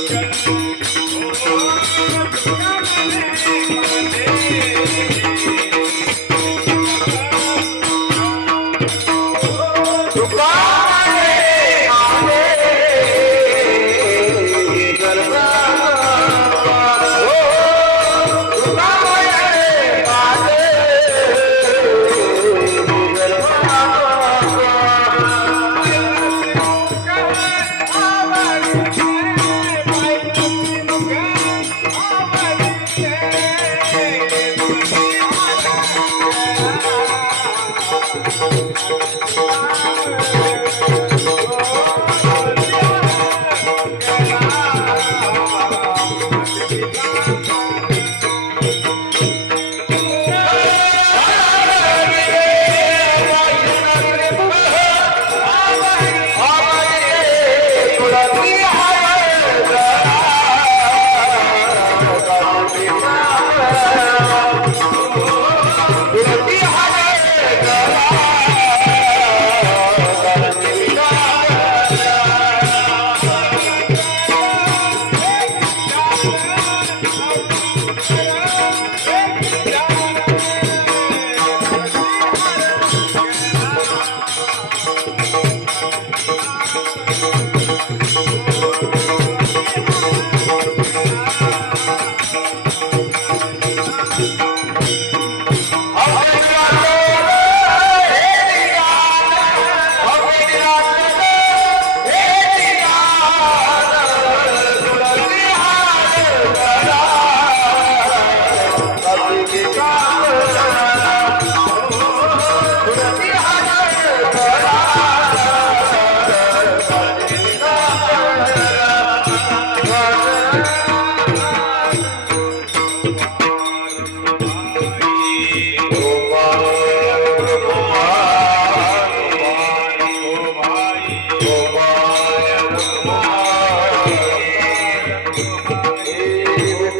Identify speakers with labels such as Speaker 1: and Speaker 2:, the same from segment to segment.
Speaker 1: Oh, Yeah.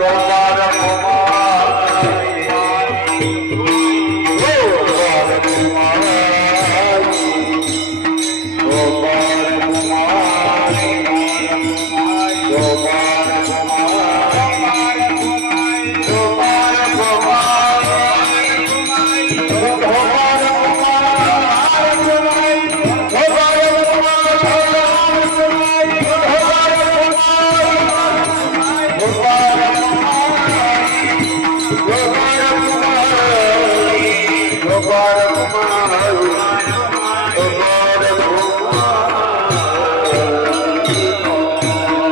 Speaker 1: Allah Gopal Kumar, Gopal Kumar.